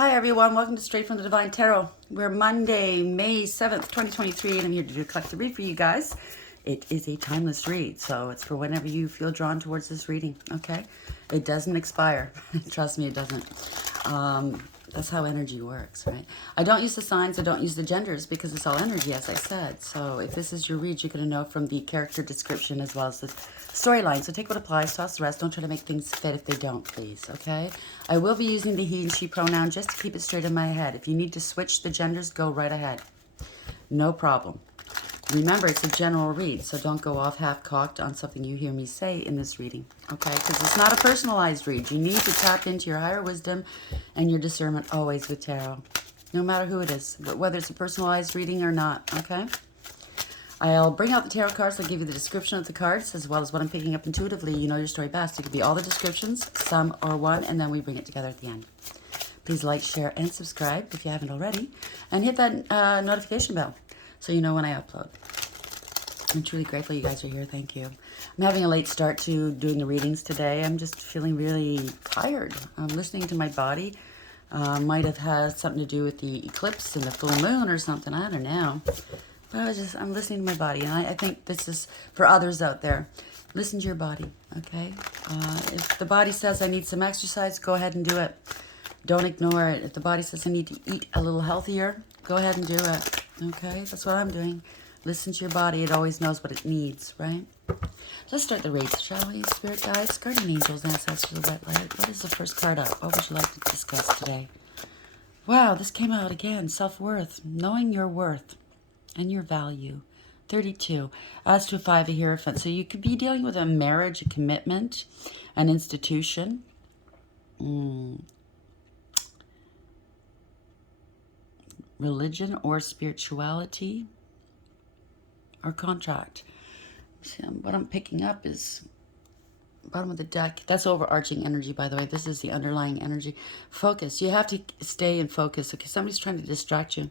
Hi everyone, welcome to Straight from the Divine Tarot. We're Monday, May 7th, 2023, and I'm here to do a collective read for you guys. It is a timeless read, so it's for whenever you feel drawn towards this reading, okay? It doesn't expire. Trust me, it doesn't. That's how energy works, right? I don't use the signs, I don't use the genders because it's all energy, as I said. So if this is your read, you're going to know from the character description as well as the storyline. So take what applies, toss the rest. Don't try to make things fit if they don't, please, okay? I will be using the he and she pronoun just to keep it straight in my head. If you need to switch the genders, go right ahead. No problem. Remember, it's a general read, so don't go off half-cocked on something you hear me say in this reading, okay? Because it's not a personalized read. You need to tap into your higher wisdom and your discernment always with tarot, no matter who it is, whether it's a personalized reading or not, okay? I'll bring out the tarot cards. I'll give you the description of the cards as well as what I'm picking up intuitively. You know your story best. It could be all the descriptions, some or one, and then we bring it together at the end. Please like, share, and subscribe if you haven't already. And hit that notification bell so you know when I upload. I'm truly grateful you guys are here. Thank you. I'm having a late start to doing the readings today. I'm just feeling really tired. I'm listening to my body. Might have had something to do with the eclipse and the full moon or something. I don't know. But I'm listening to my body. And I think this is for others out there. Listen to your body, okay? If the body says I need some exercise, go ahead and do it. Don't ignore it. If the body says I need to eat a little healthier, go ahead and do it. Okay, that's what I'm doing. Listen to your body. It always knows what it needs, right? Let's start the reads, shall we? Spirit guides, guardian angels, ancestors of white light. What is the first card up? What would you like to discuss today? Wow, this came out again. Self-worth. Knowing your worth and your value. 32. As to 5 of Hierophant. So you could be dealing with a marriage, a commitment, an institution. Religion or spirituality or contract. See, what I'm picking up is bottom of the deck. That's overarching energy, by the way. This is the underlying energy. Focus. You have to stay in focus. Okay, somebody's trying to distract you.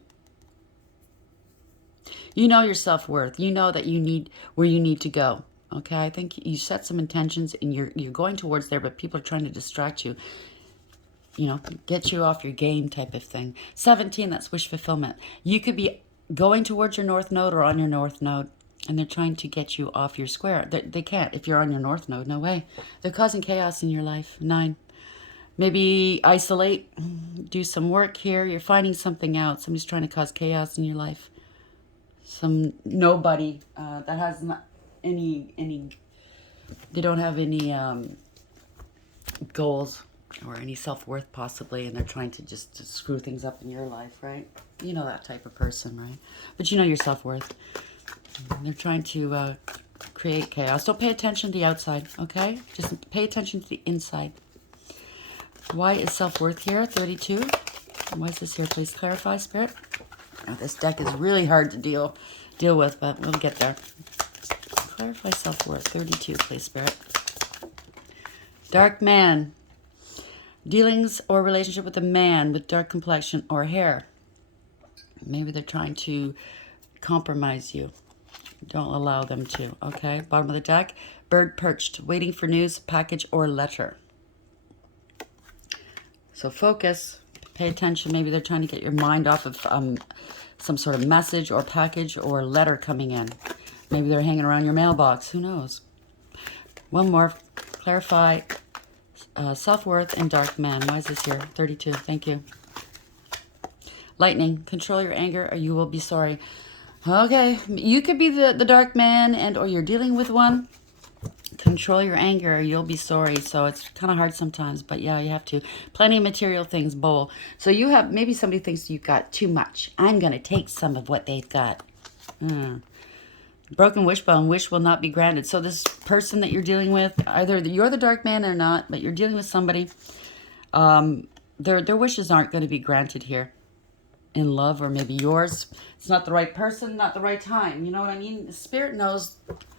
You know your self-worth. You know that you need where you need to go. Okay, I think you set some intentions and you're going towards there, but people are trying to distract you. You know, get you off your game type of thing. 17, that's wish fulfillment. You could be going towards your north node or on your north node, and they're trying to get you off your square. They can't if you're on your north node. No way. They're causing chaos in your life. 9. Maybe isolate. Do some work here. You're finding something out. Somebody's trying to cause chaos in your life. Some nobody that has not any. They don't have any goals or any self-worth possibly, and they're trying to just screw things up in your life, right? You know that type of person, right? But you know your self-worth. They're trying to create chaos. Don't pay attention to the outside, okay? Just pay attention to the inside. Why is self-worth here? 32. Why is this here? Please clarify, Spirit. Now, this deck is really hard to deal with, but we'll get there. Clarify self-worth. 32, please, Spirit. Dark man. Dealings or relationship with a man with dark complexion or hair. Maybe they're trying to compromise you. Don't allow them to, okay? Bottom of the deck, bird perched, waiting for news, package, or letter. So focus, pay attention. Maybe they're trying to get your mind off of some sort of message or package or letter coming in. Maybe they're hanging around your mailbox. Who knows? One more. Clarify self-worth and dark man. Why is this here? 32. Thank you. Lightning. Control your anger or you will be sorry. Okay. You could be the dark man and or you're dealing with one. Control your anger or you'll be sorry. So it's kind of hard sometimes. But yeah, you have to. Plenty of material things bowl. So you have, maybe somebody thinks you've got too much. I'm going to take some of what they've got. Broken wishbone, wish will not be granted. So this person that you're dealing with, either you're the dark man or not, but you're dealing with somebody, their wishes aren't going to be granted here in love, or maybe yours. It's not the right person, not the right time. You know what I mean? The Spirit knows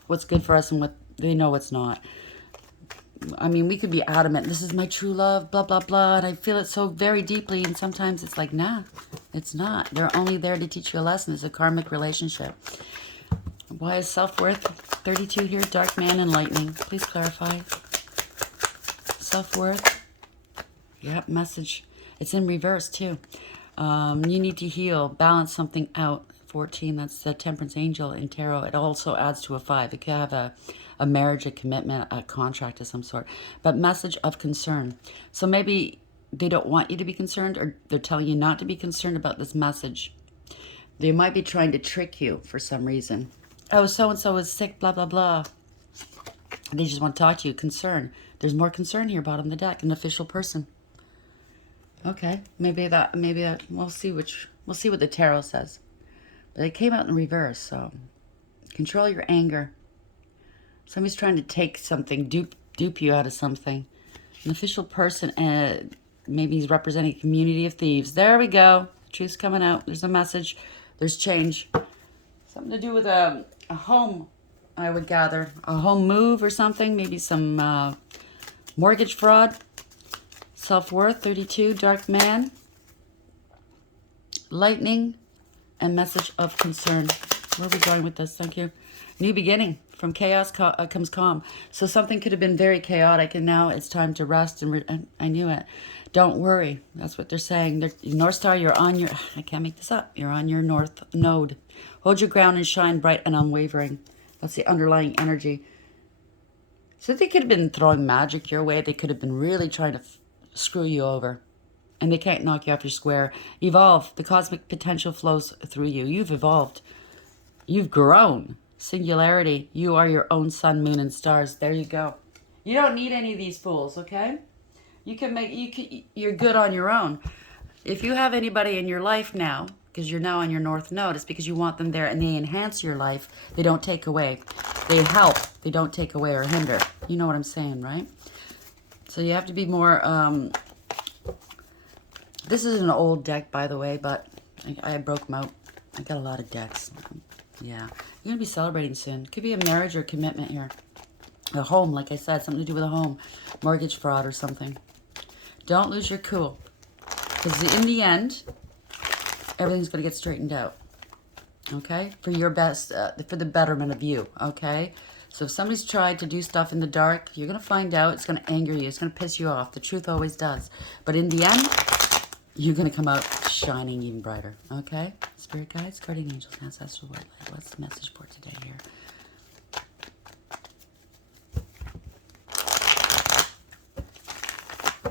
what's good for us and what they know what's not. I mean, we could be adamant, this is my true love, blah, blah, blah, and I feel it so very deeply, and sometimes it's like, nah, it's not. They're only there to teach you a lesson. It's a karmic relationship. Why is self-worth 32 here? Dark man and lightning. Please clarify. Self-worth. Yep, message. It's in reverse too. You need to heal, balance something out. 14, that's the Temperance Angel in Tarot. It also adds to a 5. It could have a marriage, a commitment, a contract of some sort. But message of concern. So maybe they don't want you to be concerned, or they're telling you not to be concerned about this message. They might be trying to trick you for some reason. Oh, so-and-so is sick, blah, blah, blah. They just want to talk to you. Concern. There's more concern here, bottom of the deck. An official person. Okay, maybe that, we'll see what the tarot says. But it came out in reverse, so control your anger. Somebody's trying to take something, dupe you out of something. An official person, maybe he's representing a community of thieves. There we go. Truth's coming out. There's a message. There's change. Something to do with a home, I would gather. A home move or something. Maybe some mortgage fraud. Self-worth, 32, dark man. Lightning. And message of concern. Where are we going with this? Thank you. New beginning. From chaos comes calm. So something could have been very chaotic, and now it's time to rest. And I knew it. Don't worry. That's what they're saying. North Star, you're on your... I can't make this up. You're on your north node. Hold your ground and shine bright and unwavering. That's the underlying energy. So they could have been throwing magic your way. They could have been really trying to screw you over. And they can't knock you off your square. Evolve. The cosmic potential flows through you. You've evolved. You've grown. Singularity. You are your own sun, moon, and stars. There you go. You don't need any of these fools, okay? You're good on your own. If you have anybody in your life now, because you're now on your north node, it's because you want them there and they enhance your life. They don't take away. They help. They don't take away or hinder. You know what I'm saying, right? So you have to be more... This is an old deck, by the way, but I broke them out. I got a lot of decks. Yeah. You're going to be celebrating soon. Could be a marriage or commitment here. A home, like I said, something to do with a home. Mortgage fraud or something. Don't lose your cool. Because in the end, everything's going to get straightened out. Okay? For your best, for the betterment of you. Okay? So if somebody's tried to do stuff in the dark, you're going to find out. It's going to anger you. It's going to piss you off. The truth always does. But in the end... you're going to come out shining even brighter, okay? Spirit guides, guardian angels, ancestral word light. What's the message for today here?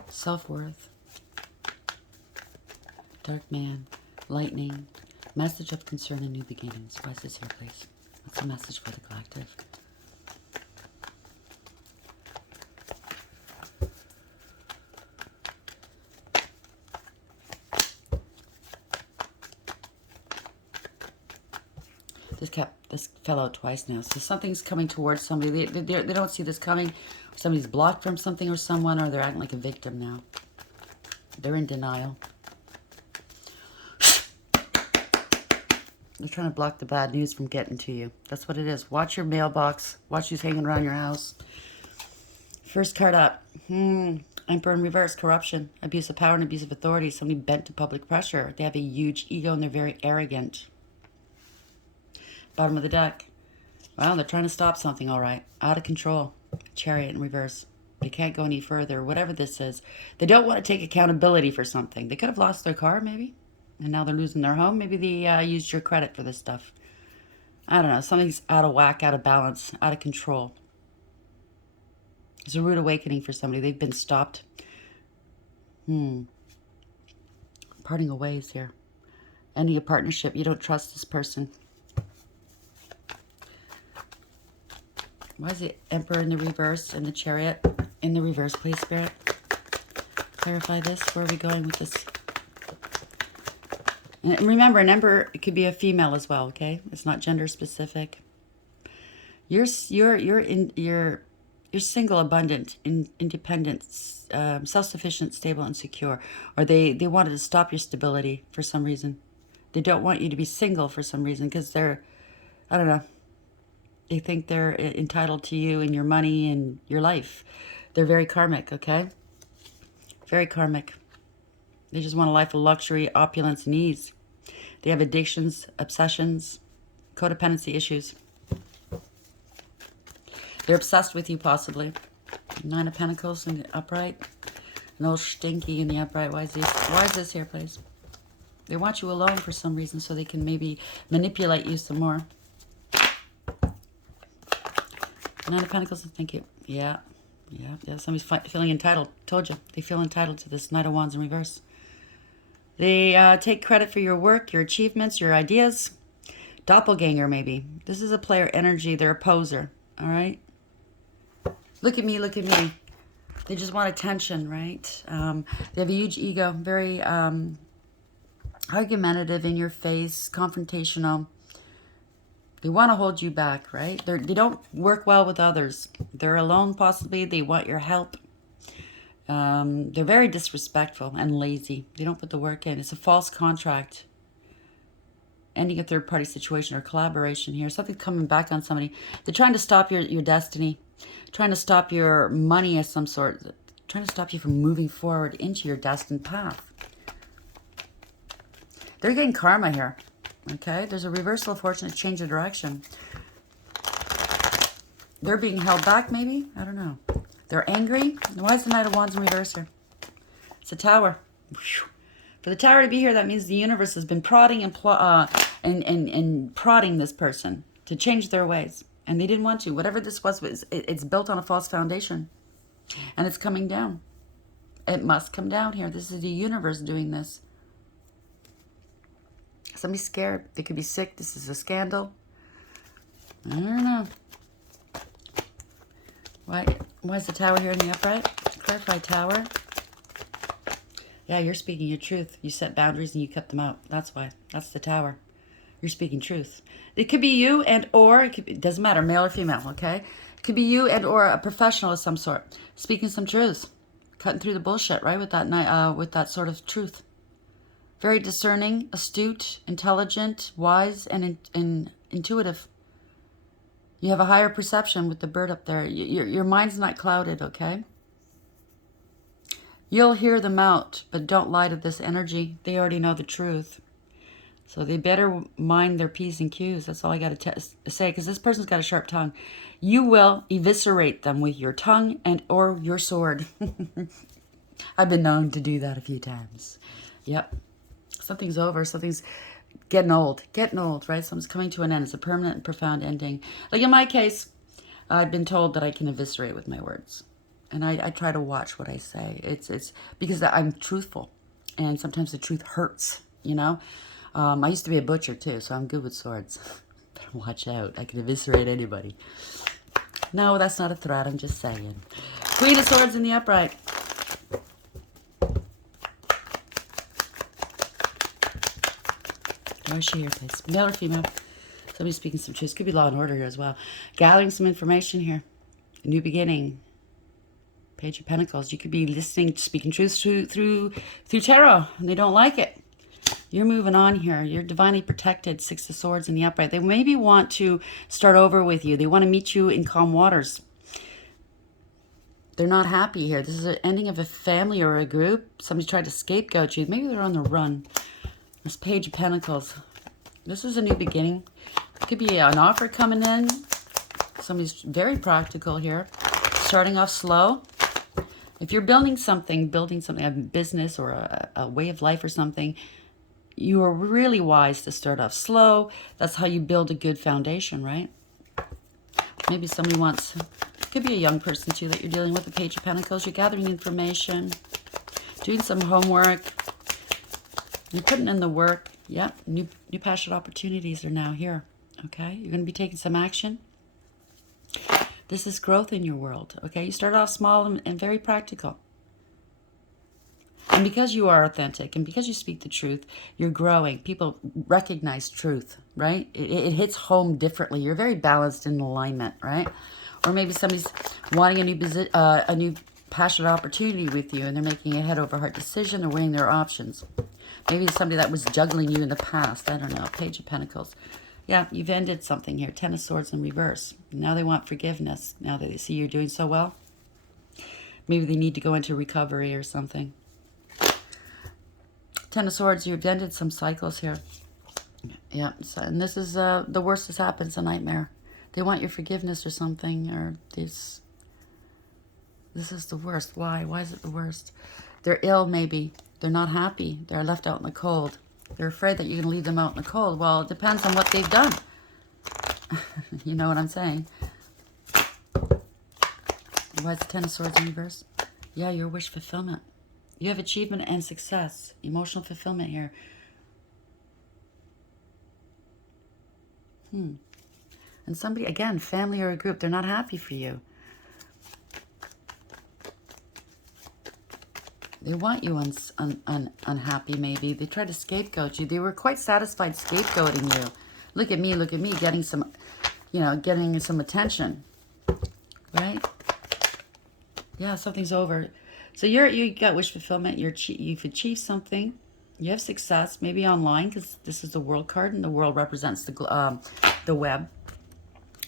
Self-worth. Dark man. Lightning. Message of concern and new beginnings. Why is this here, please? What's the message for the collective? This fell out twice now. So something's coming towards somebody. They don't see this coming. Somebody's blocked from something or someone, or they're acting like a victim now. They're in denial. They're trying to block the bad news from getting to you. That's what it is. Watch your mailbox. Watch who's hanging around your house. First card up. Emperor in reverse. Corruption. Abuse of power and abuse of authority. Somebody bent to public pressure. They have a huge ego and they're very arrogant. Bottom of the deck. Well, they're trying to stop something, all right. Out of control. Chariot in reverse. They can't go any further. Whatever this is. They don't want to take accountability for something. They could have lost their car, maybe. And now they're losing their home. Maybe they used your credit for this stuff. I don't know. Something's out of whack, out of balance, out of control. It's a rude awakening for somebody. They've been stopped. Parting of ways here. Ending a partnership. You don't trust this person. Why is the Emperor in the reverse and the Chariot in the reverse, please, Spirit? Clarify this. Where are we going with this? And remember, an Emperor, it could be a female as well, okay? It's not gender specific. You're single, abundant, independent, self-sufficient, stable, and secure. Or they wanted to stop your stability for some reason. They don't want you to be single for some reason because they're, I don't know. They think they're entitled to you and your money and your life. They're very karmic, okay? Very karmic. They just want a life of luxury, opulence, and ease. They have addictions, obsessions, codependency issues. They're obsessed with you, possibly. 9 of Pentacles and upright. An old stinky in the upright. Why is this here, please? They want you alone for some reason so they can maybe manipulate you some more. Nine of Pentacles, thank you. Yeah. Somebody's feeling entitled. Told you. They feel entitled to this Knight of Wands in reverse. They take credit for your work, your achievements, your ideas. Doppelganger, maybe. This is a player energy. They're a poser. All right? Look at me, look at me. They just want attention, right? They have a huge ego. Very argumentative, in your face, confrontational. They want to hold you back, right? They don't work well with others. They're alone, possibly. They want your help. They're very disrespectful and lazy. They don't put the work in. It's a false contract. Ending a third-party situation or collaboration here. Something coming back on somebody. They're trying to stop your destiny. Trying to stop your money of some sort. Trying to stop you from moving forward into your destined path. They're getting karma here. Okay, there's a reversal of fortune, a change of direction. They're being held back, maybe? I don't know. They're angry. Why is the Knight of Wands in reverse here? It's a Tower. For the Tower to be here, that means the universe has been prodding and prodding this person to change their ways. And they didn't want to. Whatever this was it's built on a false foundation. And it's coming down. It must come down here. This is the universe doing this. Somebody's scared. They could be sick. This is a scandal. I don't know. Why is the Tower here in the upright? Clarify Tower. Yeah, you're speaking your truth. You set boundaries and you cut them out. That's why. That's the Tower. You're speaking truth. It could be you and or, it doesn't matter, male or female, okay? It could be you and or a professional of some sort. Speaking some truths. Cutting through the bullshit, right? With that sort of truth. Very discerning, astute, intelligent, wise, and intuitive. You have a higher perception with the bird up there. Your mind's not clouded, okay? You'll hear them out, but don't lie to this energy. They already know the truth. So they better mind their P's and Q's. That's all I got to say, because this person's got a sharp tongue. You will eviscerate them with your tongue and or your sword. I've been known to do that a few times. Yep. Something's over. Something's getting old. Getting old, right? Something's coming to an end. It's a permanent and profound ending. Like in my case, I've been told that I can eviscerate with my words. And I try to watch what I say. It's because I'm truthful. And sometimes the truth hurts, you know? I used to be a butcher too, so I'm good with swords. Better watch out. I can eviscerate anybody. No, that's not a threat. I'm just saying. Queen of Swords in the upright. Where is she here, please? Male or female? Somebody's speaking some truth. Could be Law and Order here as well. Gathering some information here. A new beginning. Page of Pentacles. You could be listening, speaking truth through tarot, and they don't like it. You're moving on here. You're divinely protected. Six of Swords in the upright. They maybe want to start over with you. They want to meet you in calm waters. They're not happy here. This is an ending of a family or a group. Somebody tried to scapegoat you. Maybe they're on the run. This Page of Pentacles. This is a new beginning. It could be an offer coming in. Somebody's very practical here. Starting off slow. If you're building something, a business or a way of life or something, you are really wise to start off slow. That's how you build a good foundation, right? Maybe somebody wants, it could be a young person too that you're dealing with, the Page of Pentacles. You're gathering information, doing some homework. You're putting in the work. Yep, new passionate opportunities are now here. Okay, you're going to be taking some action. This is growth in your world. Okay, you start off small and very practical. And because you are authentic and because you speak the truth, you're growing. People recognize truth, right? It hits home differently. You're very balanced in alignment, right? Or maybe somebody's wanting a new passionate opportunity with you and they're making a head over heart decision or weighing their options. Maybe it's somebody that was juggling you in the past. I don't know. Page of Pentacles. Yeah, you've ended something here. Ten of Swords in reverse. Now they want forgiveness. Now that they see you're doing so well. Maybe they need to go into recovery or something. Ten of Swords, you've ended some cycles here. Yeah, so, and this is the worst has happened. It's a nightmare. They want your forgiveness or something, or this is the worst. Why? Why is it the worst? They're ill, maybe. They're not happy. They're left out in the cold. They're afraid that you're going to leave them out in the cold. Well, it depends on what they've done. You know what I'm saying? Why is the Ten of Swords in reverse? Yeah, your wish fulfillment. You have achievement and success. Emotional fulfillment here. And somebody, again, family or a group, they're not happy for you. They want you unhappy, maybe. They try to scapegoat you. They were quite satisfied scapegoating you. Look at me, getting some, getting some attention. Right? Yeah, something's over. So you got wish fulfillment. You've achieved something. You have success, maybe online, because this is the World card, and the World represents the web.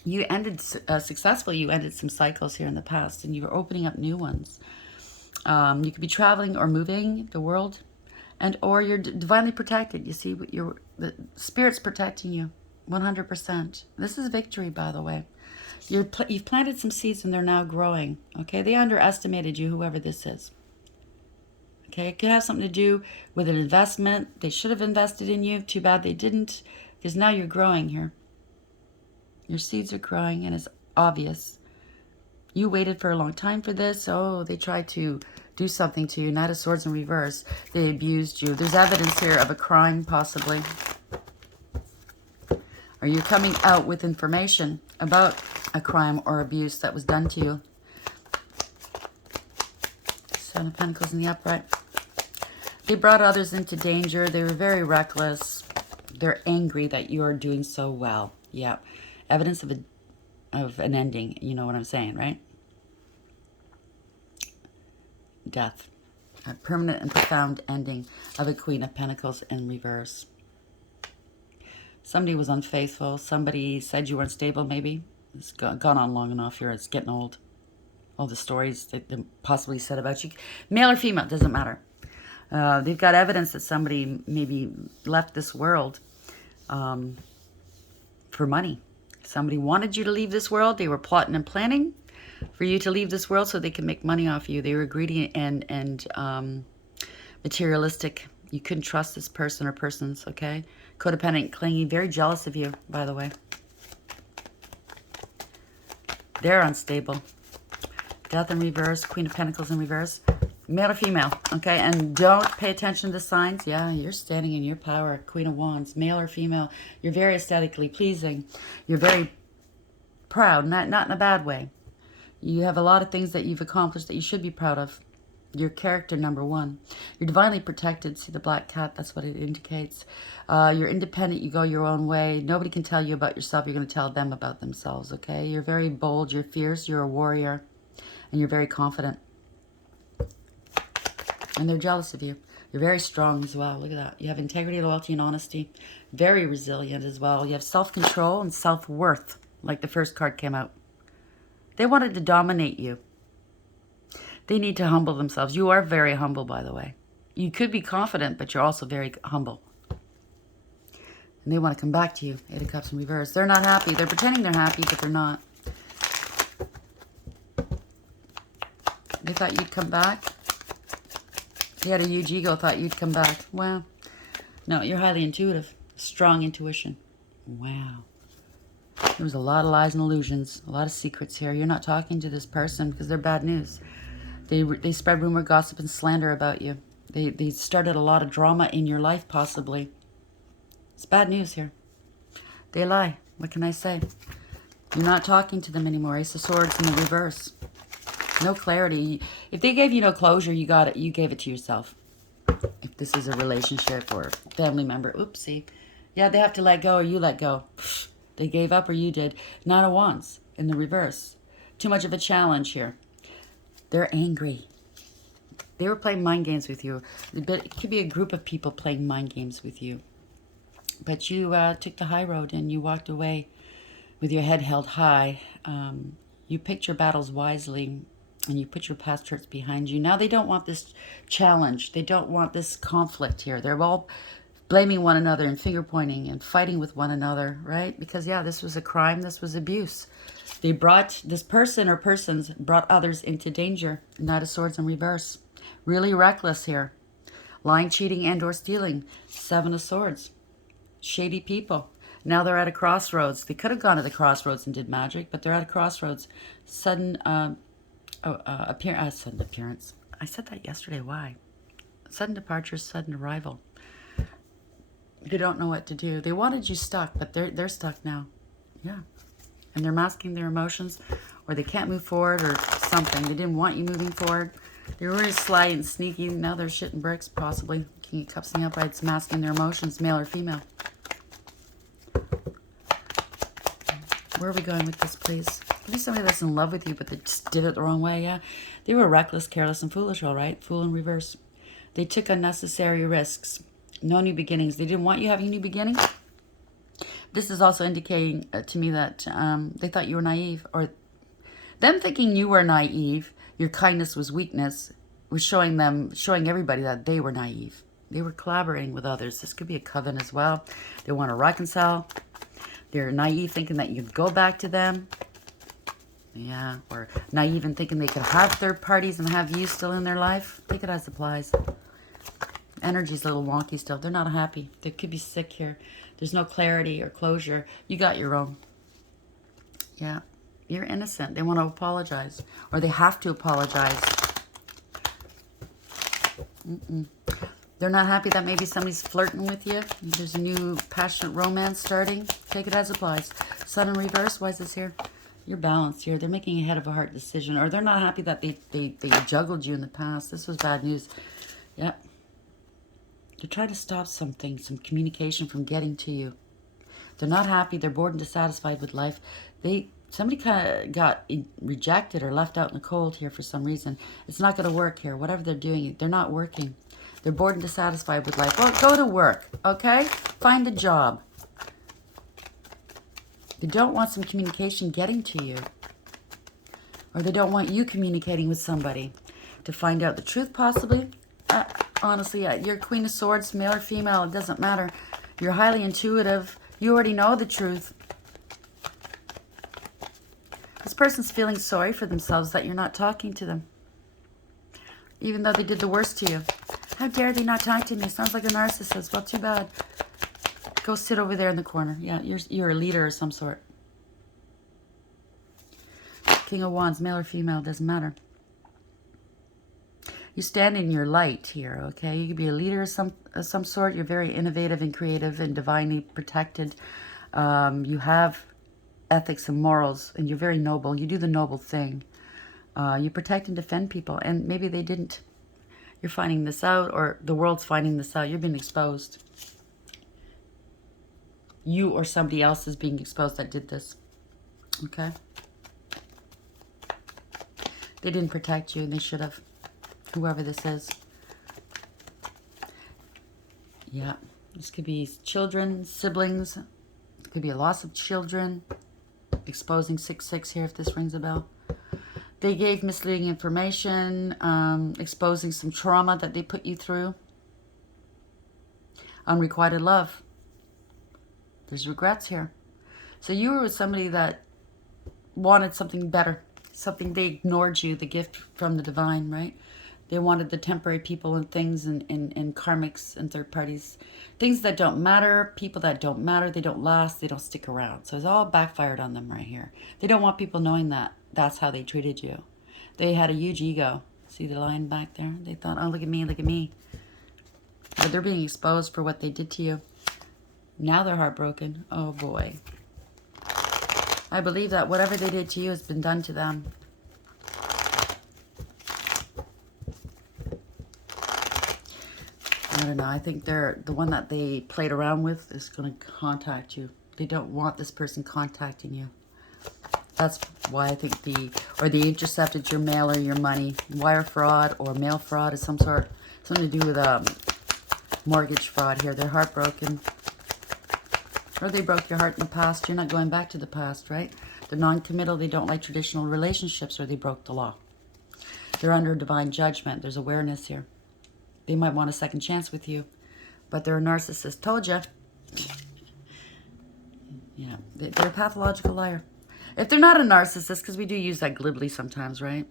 You ended successfully. You ended some cycles here in the past, and you were opening up new ones. You could be traveling or moving the world, or you're divinely protected. You see, the Spirit's protecting you, 100%. This is victory, by the way. You've planted some seeds, and they're now growing. Okay, they underestimated you, whoever this is. Okay, it could have something to do with an investment. They should have invested in you. Too bad they didn't, because now you're growing here. Your seeds are growing, and it's obvious. You waited for a long time for this. Oh, they tried to do something to you. Knight of Swords in reverse. They abused you. There's evidence here of a crime, possibly. Or you're coming out with information about a crime or abuse that was done to you. Seven of Pentacles in the upright. They brought others into danger. They were very reckless. They're angry that you're doing so well. Yeah. Evidence of an ending. You know what I'm saying, right? Death. A permanent and profound ending of a Queen of Pentacles in reverse. Somebody was unfaithful. Somebody said you weren't stable, maybe. It's gone on long enough here. It's getting old. All the stories that they possibly said about you. Male or female, doesn't matter. They've got evidence that somebody maybe left this world for money. Somebody wanted you to leave this world. They were plotting and planning for you to leave this world so they can make money off you. They were greedy and materialistic. You couldn't trust this person or persons, okay? Codependent, clingy, very jealous of you, by the way. They're unstable. Death in reverse, Queen of Pentacles in reverse. Male or female, okay? And don't pay attention to signs. Yeah, you're standing in your power. Queen of Wands, male or female. You're very aesthetically pleasing. You're very proud, not in a bad way. You have a lot of things that you've accomplished that you should be proud of. Your character, number one. You're divinely protected. See the black cat? That's what it indicates. You're independent. You go your own way. Nobody can tell you about yourself. You're going to tell them about themselves, okay? You're very bold. You're fierce. You're a warrior. And you're very confident. And they're jealous of you. You're very strong as well. Look at that. You have integrity, loyalty, and honesty. Very resilient as well. You have self-control and self-worth, like the first card came out. They wanted to dominate you. They need to humble themselves. You are very humble, by the way. You could be confident, but you're also very humble. And they want to come back to you. Eight of Cups in reverse. They're not happy. They're pretending they're happy, but they're not. They thought you'd come back. They had a huge ego, thought you'd come back. Well, no, you're highly intuitive. Strong intuition. Wow. There was a lot of lies and illusions. A lot of secrets here. You're not talking to this person because they're bad news. They spread rumor, gossip, and slander about you. They started a lot of drama in your life, possibly. It's bad news here. They lie. What can I say? You're not talking to them anymore. Ace of Swords in the reverse. No clarity. If they gave you no closure, you got it. You gave it to yourself. If this is a relationship or family member. Oopsie. Yeah, they have to let go or you let go. They gave up or you did. Nine of Wands in the reverse. Too much of a challenge here. They're angry. They were playing mind games with you. It could be a group of people playing mind games with you. But you took the high road and you walked away with your head held high. You picked your battles wisely and you put your past hurts behind you. Now they don't want this challenge. They don't want this conflict here. They're all blaming one another and finger pointing and fighting with one another, right? Because, yeah, this was a crime. This was abuse. They brought, this person or persons brought others into danger. Knight of Swords in reverse. Really reckless here. Lying, cheating, and or stealing. 7 of Swords. Shady people. Now they're at a crossroads. They could have gone to the crossroads and did magic, but they're at a crossroads. Sudden sudden appearance. I said that yesterday. Why? Sudden departure, sudden arrival. They don't know what to do. They wanted you stuck, but they're stuck now. Yeah. And they're masking their emotions, or they can't move forward or something. They didn't want you moving forward. They were really sly and sneaky. Now they're shitting bricks, possibly. King of Cups and the Uprights, masking their emotions, male or female. Where are we going with this, please? Maybe somebody that's in love with you, but they just did it the wrong way, yeah? They were reckless, careless, and foolish, all right? Fool in reverse. They took unnecessary risks. No new beginnings. They didn't want you having a new beginning. This is also indicating to me that they thought you were naive. Or them thinking you were naive, your kindness was weakness, was showing everybody that they were naive. They were collaborating with others. This could be a coven as well. They want to reconcile. They're naive, thinking that you'd go back to them. Yeah, or naive and thinking they could have third parties and have you still in their life. Take it as applies. Energy's a little wonky still. They're not happy. They could be sick here. There's no clarity or closure. You got your own. Yeah, you're innocent. They want to apologize, or they have to apologize. They're not happy that maybe somebody's flirting with you. There's a new passionate romance starting. Take it as applies. Sun in reverse. Why is this here? You're balanced here. They're making a head of a heart decision. Or they're not happy that they juggled you in the past. This was bad news. Yeah. They're trying to stop something, some communication from getting to you. They're not happy. They're bored and dissatisfied with life. Somebody kind of got rejected or left out in the cold here for some reason. It's not going to work here. Whatever they're doing, they're not working. They're bored and dissatisfied with life. Well, go to work, okay? Find a job. They don't want some communication getting to you. Or they don't want you communicating with somebody to find out the truth, possibly. Honestly, you're Queen of Swords, male or female, it doesn't matter. You're highly intuitive. You already know the truth. This person's feeling sorry for themselves that you're not talking to them. Even though they did the worst to you. How dare they not talk to me? Sounds like a narcissist. Well, too bad. Go sit over there in the corner. Yeah, you're a leader of some sort. King of Wands, male or female, doesn't matter. You stand in your light here, okay? You could be a leader of some sort. You're very innovative and creative and divinely protected. You have ethics and morals, and you're very noble. You do the noble thing. You protect and defend people, and maybe they didn't. You're finding this out, or the world's finding this out. You're being exposed. You or somebody else is being exposed that did this. Okay? They didn't protect you, and they should have. Whoever this is. Yeah. This could be children, siblings. It could be a loss of children. Exposing 6-6 here if this rings a bell. They gave misleading information. Exposing some trauma that they put you through. Unrequited love. There's regrets here. So you were with somebody that wanted something better. Something, they ignored you, the gift from the divine, right? They wanted the temporary people and things and karmics and third parties. Things that don't matter, people that don't matter, they don't last, they don't stick around. So it's all backfired on them right here. They don't want people knowing that that's how they treated you. They had a huge ego. See the line back there? They thought, oh, look at me, look at me. But they're being exposed for what they did to you. Now they're heartbroken. Oh, boy. I believe that whatever they did to you has been done to them. I don't know. I think the one that they played around with is going to contact you. They don't want this person contacting you. That's why I think they intercepted your mail or your money. Wire fraud or mail fraud of some sort. Something to do with mortgage fraud here. They're heartbroken. Or they broke your heart in the past. You're not going back to the past, right? They're non-committal. They don't like traditional relationships, or they broke the law. They're under divine judgment. There's awareness here. They might want a second chance with you, but they're a narcissist. Told you. Yeah, they're a pathological liar. If they're not a narcissist, because we do use that glibly sometimes, right?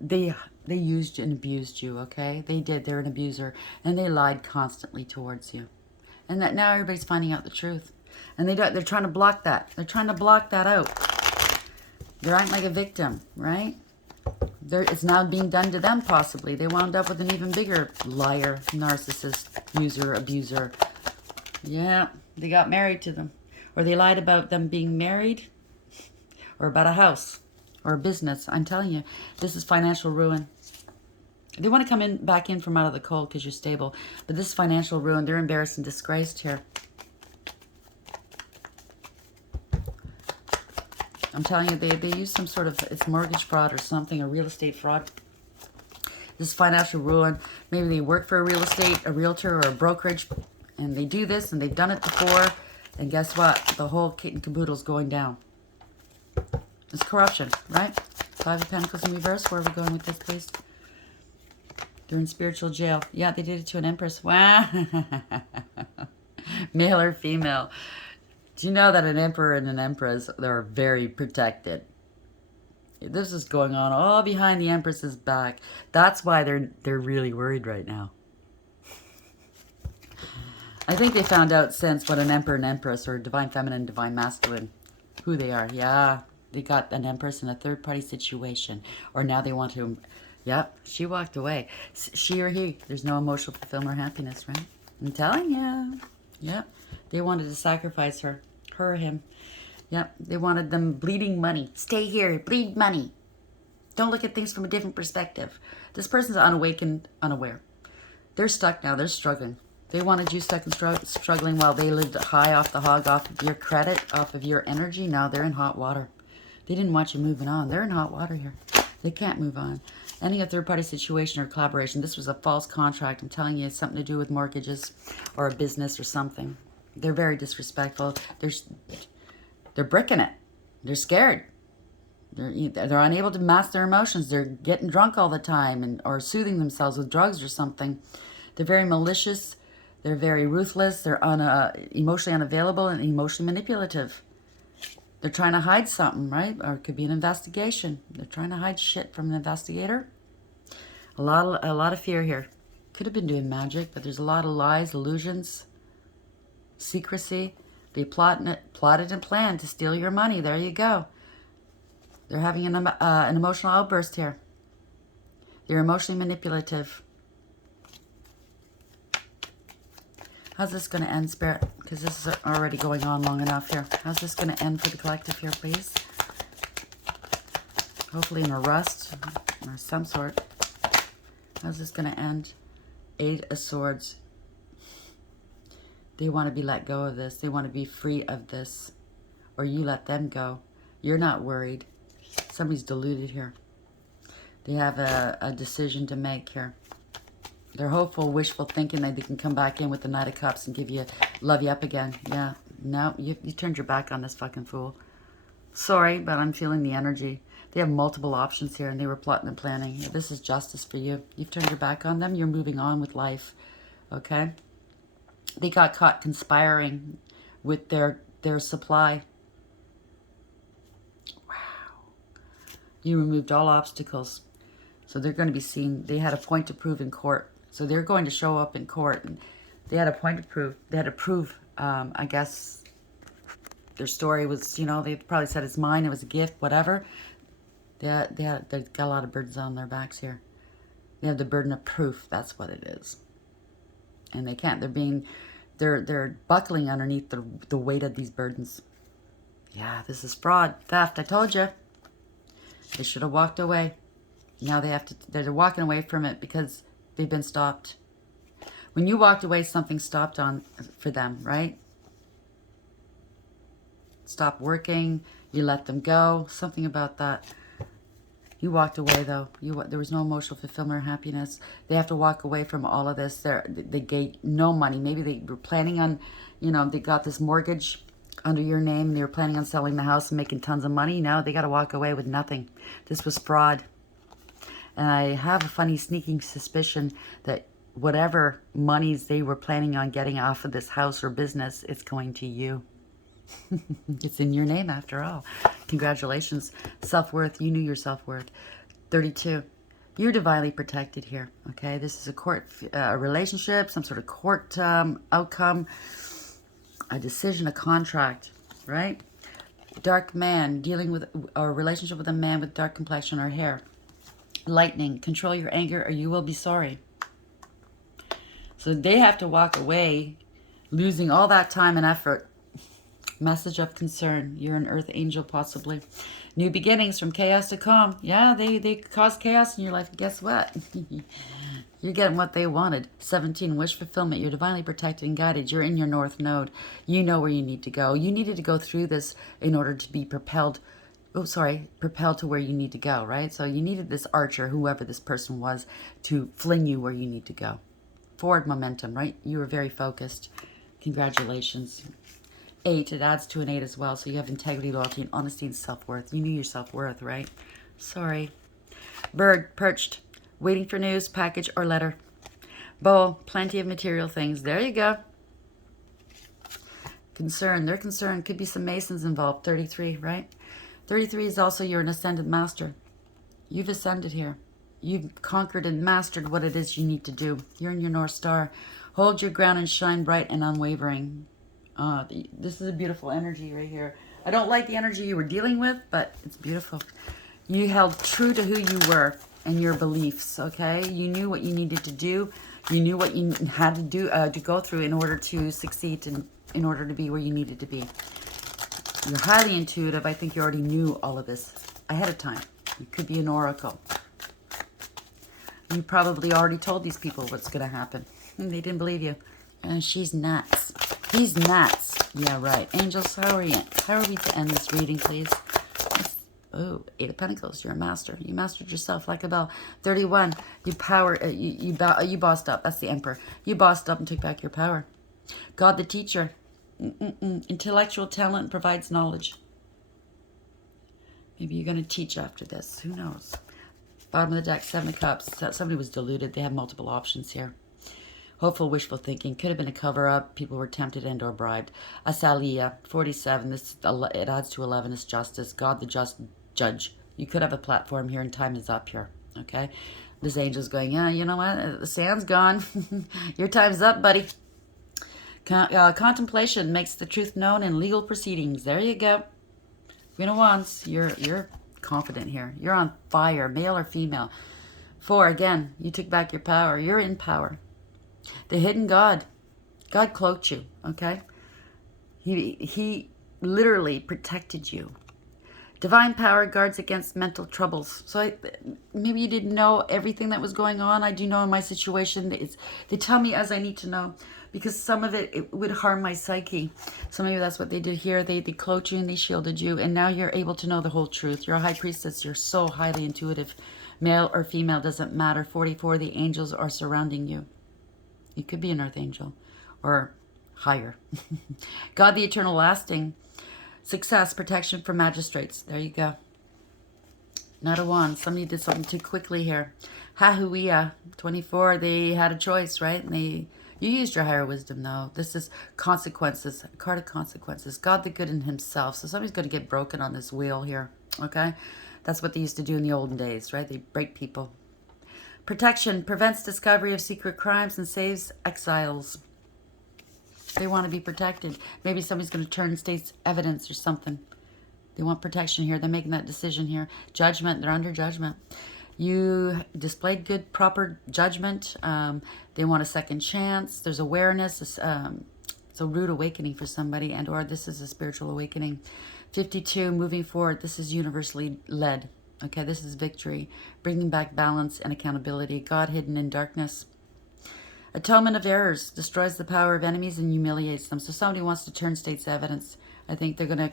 They used and abused you, okay? They did. They're an abuser. And they lied constantly towards you. And that now everybody's finding out the truth. And they're trying to block that. They're trying to block that out. They're acting like a victim, right? It's now being done to them, possibly. They wound up with an even bigger liar, narcissist, user, abuser. Yeah, they got married to them. Or they lied about them being married. Or about a house. Or a business. I'm telling you, this is financial ruin. They want to come back in from out of the cold because you're stable. But this is financial ruin. They're embarrassed and disgraced here. I'm telling you, they use some sort of, it's mortgage fraud or something, a real estate fraud. This is financial ruin. Maybe they work for a real estate, a realtor, or a brokerage, and they do this, and they've done it before, and guess what? The whole kit and caboodle's going down. It's corruption, right? Five of Pentacles in reverse. Where are we going with this, please? They're in spiritual jail. Yeah, they did it to an empress. Wow. Male or female. Do you know that an emperor and an empress, they're very protected? This is going on all behind the empress's back. That's why they're really worried right now. I think they found out since what an emperor and empress, or divine feminine, divine masculine, who they are. Yeah, they got an empress in a third-party situation. Or now they want to... Yep, she walked away. She or he. There's no emotional fulfillment or happiness, right? I'm telling you. Yep. They wanted to sacrifice her. Her or him. Yep. They wanted them bleeding money. Stay here. Bleed money. Don't look at things from a different perspective. This person's unawakened, unaware. They're stuck now. They're struggling. They wanted you stuck and struggling while they lived high off the hog, off of your credit, off of your energy. Now they're in hot water. They didn't want you moving on. They're in hot water here. They can't move on. Ending a third-party situation or collaboration. This was a false contract. I'm telling you, it's something to do with mortgages or a business or something. They're very disrespectful. They're bricking it. They're scared. They're unable to mask their emotions. They're getting drunk all the time or soothing themselves with drugs or something. They're very malicious. They're very ruthless. They're emotionally unavailable and emotionally manipulative. They're trying to hide something, right? Or it could be an investigation. They're trying to hide shit from an investigator. A lot of fear here. Could have been doing magic, but there's a lot of lies, illusions, secrecy. They plotted and planned to steal your money. There you go. They're having an emotional outburst here. They're emotionally manipulative. How's this going to end, Spirit? Because this is already going on long enough here. How's this going to end for the collective here, please? Hopefully in a rust or some sort. How's this going to end? Eight of Swords. They want to be let go of this. They want to be free of this. Or you let them go. You're not worried. Somebody's deluded here. They have a decision to make here. They're hopeful, wishful thinking that they can come back in with the Knight of Cups and love you up again. Yeah. No, you turned your back on this fucking fool. Sorry, but I'm feeling the energy. They have multiple options here, and they were plotting and planning. This is justice for you. You've turned your back on them. You're moving on with life. Okay? They got caught conspiring with their supply. Wow. You removed all obstacles. So they're going to be seen. They had a point to prove in court. So they're going to show up in court. And they had a point to prove. They had to prove, I guess, their story was, you know, they probably said it's mine, it was a gift, whatever. They've got a lot of burdens on their backs here. They have the burden of proof. That's what it is. And they can't. They're buckling underneath the weight of these burdens. Yeah, this is fraud, theft. I told you. They should have walked away. Now they're walking away from it because they've been stopped. When you walked away, something stopped for them, right? Stopped working. You let them go. Something about that. You walked away, though. There was no emotional fulfillment or happiness. They have to walk away from all of this. They gave no money. Maybe they were planning on, you know, they got this mortgage under your name. And they were planning on selling the house and making tons of money. Now they got to walk away with nothing. This was fraud. And I have a funny sneaking suspicion that whatever monies they were planning on getting off of this house or business, it's going to you. It's in your name after all. Congratulations. Self-worth. You knew your self-worth. 32. You're divinely protected here. Okay. This is a court relationship, some sort of court outcome, a decision, a contract, right? Dark man, dealing with a relationship with a man with dark complexion or hair. Lightning, control your anger or you will be sorry. So they have to walk away, losing all that time and effort. Message of concern. You're an earth angel, possibly. New beginnings from chaos to calm. Yeah, they cause chaos in your life. And guess what? You're getting what they wanted. 17, wish fulfillment. You're divinely protected and guided. You're in your north node. You know where you need to go. You needed to go through this in order to be propelled. Oh, sorry. Propelled to where you need to go, right? So you needed this archer, whoever this person was, to fling you where you need to go. Forward momentum, right? You were very focused. Congratulations. 8, it adds to an 8 as well. So you have integrity, loyalty, and honesty and self-worth. You knew your self-worth, right? Sorry. Bird, perched, waiting for news, package, or letter. Bowl, plenty of material things. There you go. Concern, their concern. Could be some Masons involved. 33, right? 33 is also you're an ascended master. You've ascended here. You've conquered and mastered what it is you need to do. You're in your North Star. Hold your ground and shine bright and unwavering. This is a beautiful energy right here. I don't like the energy you were dealing with, but it's beautiful. You held true to who you were and your beliefs, okay? You knew what you needed to do. You knew what you had to do to go through in order to succeed and in order to be where you needed to be. You're highly intuitive. I think you already knew all of this ahead of time. You could be an oracle. You probably already told these people what's going to happen. And they didn't believe you. And she's nuts. He's nuts. Yeah, right. Angels, how are we to end this reading, please? Oh, 8 of Pentacles. You're a master. You mastered yourself like a bell. 31. You bossed up. That's the Emperor. You bossed up and took back your power. God the teacher. Intellectual talent provides knowledge. Maybe you're going to teach after this. Who knows? Bottom of the deck, 7 of Cups. Somebody was deluded. They have multiple options here. Hopeful, wishful thinking. Could have been a cover-up. People were tempted and or bribed. Asalia, 47. It adds to 11. It's justice. God the just judge. You could have a platform here and time is up here. Okay? This angel's going, yeah, you know what? The sand's gone. Your time's up, buddy. Contemplation makes the truth known in legal proceedings. There you go. Queen of Wands. You're confident here. You're on fire, male or female. 4, again, you took back your power. You're in power. The hidden God. God cloaked you, okay? He literally protected you. Divine power guards against mental troubles. So maybe you didn't know everything that was going on. I do know in my situation. They tell me as I need to know. Because some of it would harm my psyche. So maybe that's what they did here. They cloaked you and they shielded you. And now you're able to know the whole truth. You're a high priestess. You're so highly intuitive. Male or female, doesn't matter. 44, the angels are surrounding you. You could be an earth angel or higher. God, the eternal lasting. Success, protection from magistrates. There you go. Knight of Wands. Somebody did something too quickly here. Hahuia, 24. They had a choice, right? And you used your higher wisdom, though. This is consequences. A card of consequences. God the good in himself. So somebody's going to get broken on this wheel here. Okay? That's what they used to do in the olden days, right? They break people. Protection prevents discovery of secret crimes and saves exiles. They want to be protected. Maybe somebody's going to turn state's evidence or something. They want protection here. They're making that decision here. Judgment. They're under judgment. You displayed good, proper judgment. They want a second chance. There's awareness. It's a rude awakening for somebody, and or this is a spiritual awakening. 52, moving forward. This is universally led. Okay, this is victory. Bringing back balance and accountability. God hidden in darkness. Atonement of errors. Destroys the power of enemies and humiliates them. So somebody wants to turn state's evidence. I think they're going to...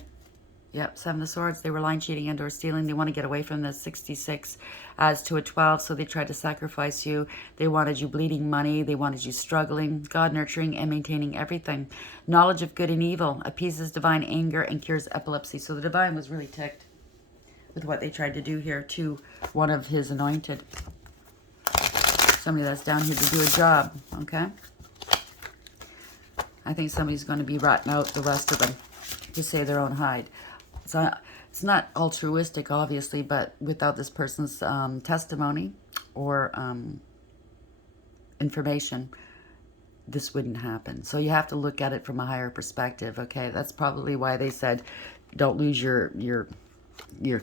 Yep, 7 of Swords. They were lying, cheating, and or stealing. They want to get away from this. 66 adds to a 12, so they tried to sacrifice you. They wanted you bleeding money. They wanted you struggling. God nurturing and maintaining everything. Knowledge of good and evil. Appeases divine anger and cures epilepsy. So the divine was really ticked with what they tried to do here to one of his anointed. Somebody that's down here to do a job, okay? I think somebody's going to be rotting out the rest of them. to save their own hide. It's not altruistic, obviously, but without this person's testimony or information, this wouldn't happen. So you have to look at it from a higher perspective, okay? That's probably why they said, don't lose your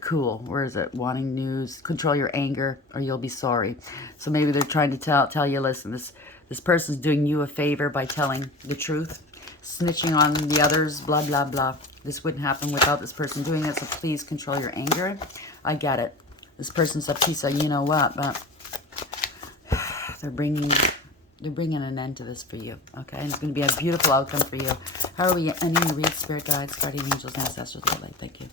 cool. Where is it? Wanting news, control your anger, or you'll be sorry. So maybe they're trying to tell you, listen, this person's doing you a favor by telling the truth, snitching on the others, blah, blah, blah. This wouldn't happen without this person doing it, so please control your anger. I get it. This person's a piece of you know what, but they're bringing an end to this for you, okay? And it's going to be a beautiful outcome for you. How are we ending the read? Spirit guides, guardian angels, ancestors, light. Thank you.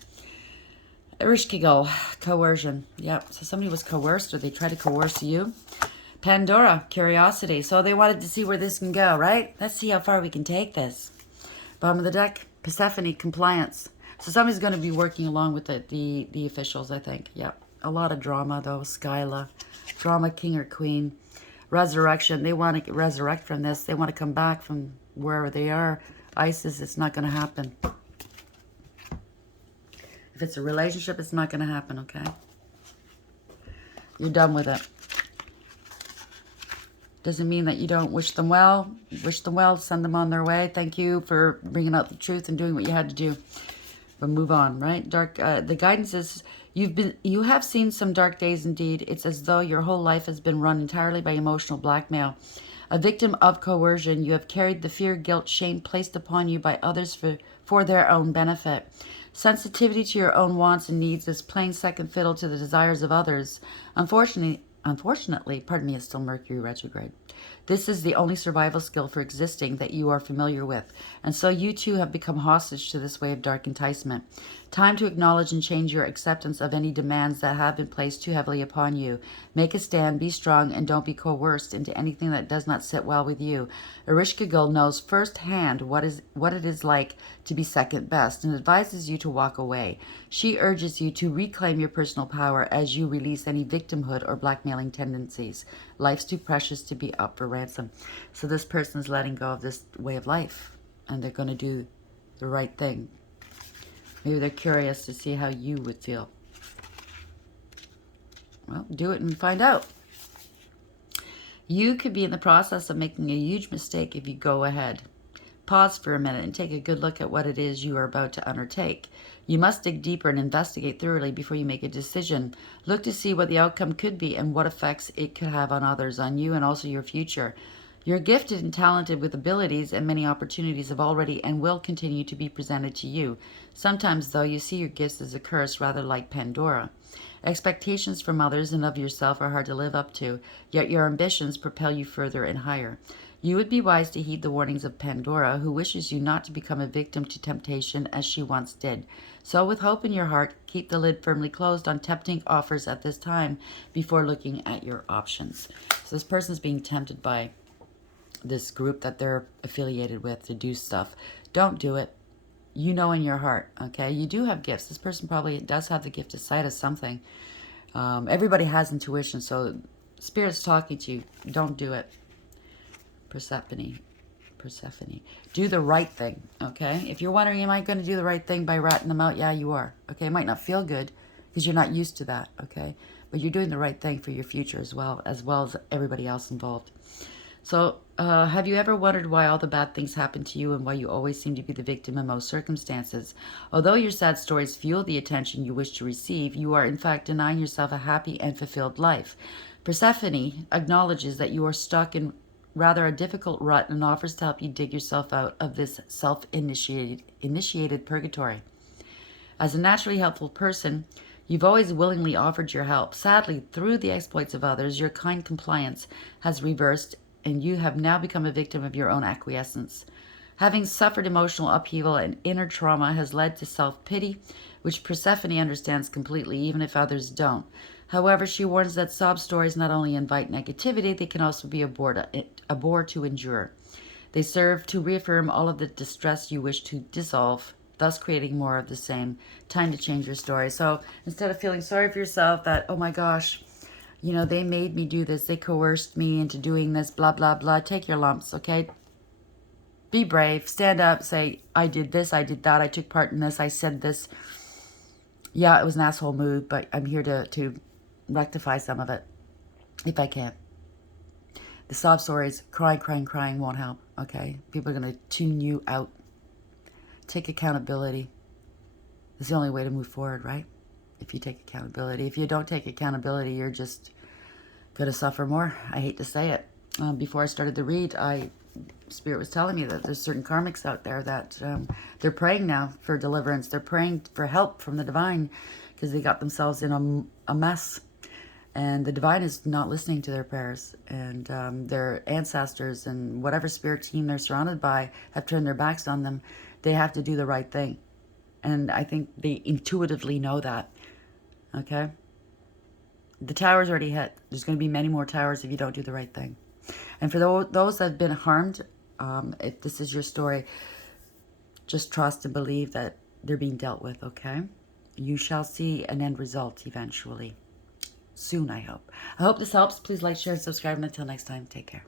Erishkigal, coercion. Yep, so somebody was coerced, or they tried to coerce you. Pandora, curiosity. So they wanted to see where this can go, right? Let's see how far we can take this. Bottom of the deck, Persephone, compliance. So somebody's going to be working along with the officials, I think. Yep. A lot of drama, though. Skyla. Drama, king or queen. Resurrection. They want to resurrect from this. They want to come back from wherever they are. Isis, it's not going to happen. If it's a relationship, it's not going to happen, okay? You're done with it. Doesn't mean that you don't wish them well. Wish them well, send them on their way. Thank you for bringing out the truth and doing what you had to do. But move on, right? The guidance is, you have seen some dark days indeed. It's as though your whole life has been run entirely by emotional blackmail. A victim of coercion, you have carried the fear, guilt, shame placed upon you by others for their own benefit. Sensitivity to your own wants and needs is playing second fiddle to the desires of others. Unfortunately, pardon me, it's still Mercury retrograde. This is the only survival skill for existing that you are familiar with, and so you too have become hostage to this way of dark enticement. Time to acknowledge and change your acceptance of any demands that have been placed too heavily upon you. Make a stand, be strong, and don't be coerced into anything that does not sit well with you. Erishkigal knows firsthand what it is like to be second best and advises you to walk away. She urges you to reclaim your personal power as you release any victimhood or blackmailing tendencies. Life's too precious to be up for ransom. So this person's letting go of this way of life, and they're going to do the right thing. Maybe they're curious to see how you would feel. Well, do it and find out. You could be in the process of making a huge mistake if you go ahead. Pause for a minute and take a good look at what it is you are about to undertake. You must dig deeper and investigate thoroughly before you make a decision. Look to see what the outcome could be and what effects it could have on others, on you, and also your future. You're gifted and talented with abilities, and many opportunities have already and will continue to be presented to you. Sometimes, though, you see your gifts as a curse, rather like Pandora. Expectations from others and of yourself are hard to live up to, yet your ambitions propel you further and higher. You would be wise to heed the warnings of Pandora, who wishes you not to become a victim to temptation as she once did. So with hope in your heart, keep the lid firmly closed on tempting offers at this time before looking at your options. So this person's being tempted by this group that they're affiliated with to do stuff. Don't do it. You know in your heart, okay? You do have gifts. This person probably does have the gift of sight of something. Everybody has intuition, so Spirit's talking to you. Don't do it. Persephone. Do the right thing, okay? If you're wondering, am I going to do the right thing by ratting them out? Yeah, you are, okay? It might not feel good because you're not used to that, okay? But you're doing the right thing for your future as well as everybody else involved. So, have you ever wondered why all the bad things happen to you and why you always seem to be the victim in most circumstances? Although your sad stories fuel the attention you wish to receive, you are in fact denying yourself a happy and fulfilled life. Persephone acknowledges that you are stuck in rather a difficult rut and offers to help you dig yourself out of this self-initiated purgatory. As a naturally helpful person, you've always willingly offered your help. Sadly, through the exploits of others, your kind compliance has reversed and you have now become a victim of your own acquiescence. Having suffered emotional upheaval and inner trauma has led to self-pity, which Persephone understands completely, even if others don't. However, she warns that sob stories not only invite negativity, they can also be a bore to endure. They serve to reaffirm all of the distress you wish to dissolve, thus creating more of the same. Time to change your story. So instead of feeling sorry for yourself that, oh my gosh, you know, they made me do this, they coerced me into doing this, blah, blah, blah, take your lumps, okay? Be brave. Stand up. Say, I did this. I did that. I took part in this. I said this. Yeah, it was an asshole move, but I'm here to rectify some of it if I can. The sob stories, crying, crying, crying won't help, okay? People are going to tune you out. Take accountability. It's the only way to move forward, right? If you take accountability. If you don't take accountability, you're just going to suffer more. I hate to say it. Before I started to read, Spirit was telling me that there's certain karmics out there that they're praying now for deliverance. They're praying for help from the divine because they got themselves in a mess. And the divine is not listening to their prayers. And their ancestors and whatever spirit team they're surrounded by have turned their backs on them. They have to do the right thing. And I think they intuitively know that. Okay? The tower's already hit. There's going to be many more towers if you don't do the right thing. And for those that have been harmed, if this is your story, just trust and believe that they're being dealt with, okay? You shall see an end result eventually. Soon, I hope. I hope this helps. Please like, share, and subscribe. And until next time, take care.